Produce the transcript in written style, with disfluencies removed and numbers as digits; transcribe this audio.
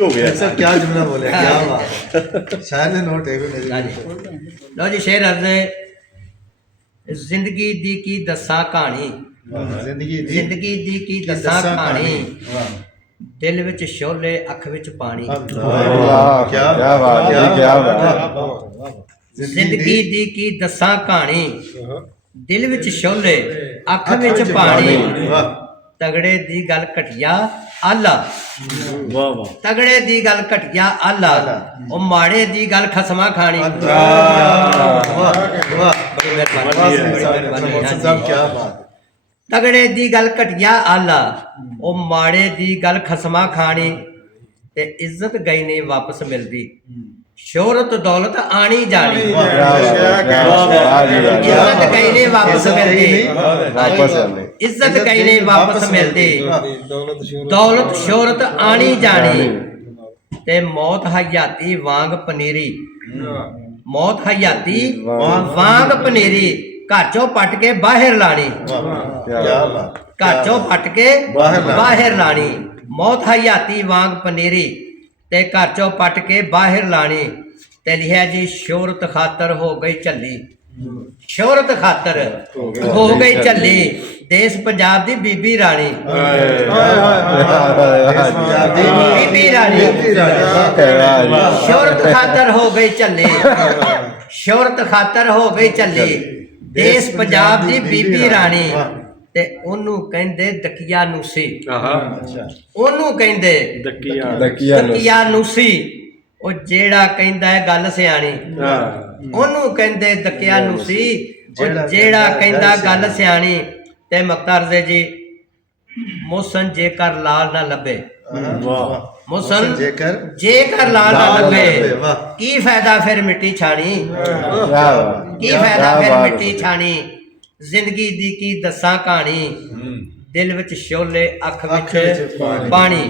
हो गया सर क्या जुमला बोले, क्या बात है। शायर ने नोट है लो जी शेर अर्ज जिंदगी दी की दसा कहानी जिंदगी दी की दसा कहानी दिल विच शोले अख विच पानी क्या बात है, क्या बात। जिंदगी दी की दसा कहानी दिल विच शोले अख विच पानी तगड़े दी गल घटिया आला वाह वाह तगड़े दी गल घटिया आला ओ माड़े दी गल खसमा खानी बड़ी मेहरबानी साहब क्या बात। तगड़े दी गल घटिया आला ओ माड़े दी गल खसमा खानी ते इज्जत गई नहीं वापस मिलदी शोहरत दौलत आनी जानी इज्जत गई नहीं वापस मिलदी इज्जत गई नहीं वापस मिलदी दौलत शोहरत आनी जानी ते मौत हयाती वांग पनीरी मौत हयाती वांग पनीरी घर चों पट के बाहर लानी घर चों पट के बाहर लानी मौत हयाती वांग पनीरी ते घर चों पट के बाहर लानी ते लिखिया जी शोहरत खातर हो गई झल्ली शोहरत खातर हो गई झल्ली देश पंजाब दी बीबी रानी बीबी रानी शोहरत खातर हो गई झल्ली शोहरत खातर हो गई झल्ली देश पंजाब दी बीबी रानी ते ओनू कहंदे दकिया नूसी ओनू कहंदे दकिया नूसी ओ जेड़ा कहंदा है गल सियाणी ओनू कहंदे दकिया नूसी ओ जेड़ा कहंदा गल सियाणी ते मुख्तार जी मोसन जेकर लाल ना लभे मोसन जेकर लाल ना लभे की फायदा फिर मिट्टी छानी की फायदा फिर मिट्टी छानी जिंदगी दी की दसा कहानी दिल विच शोले अख विच पानी।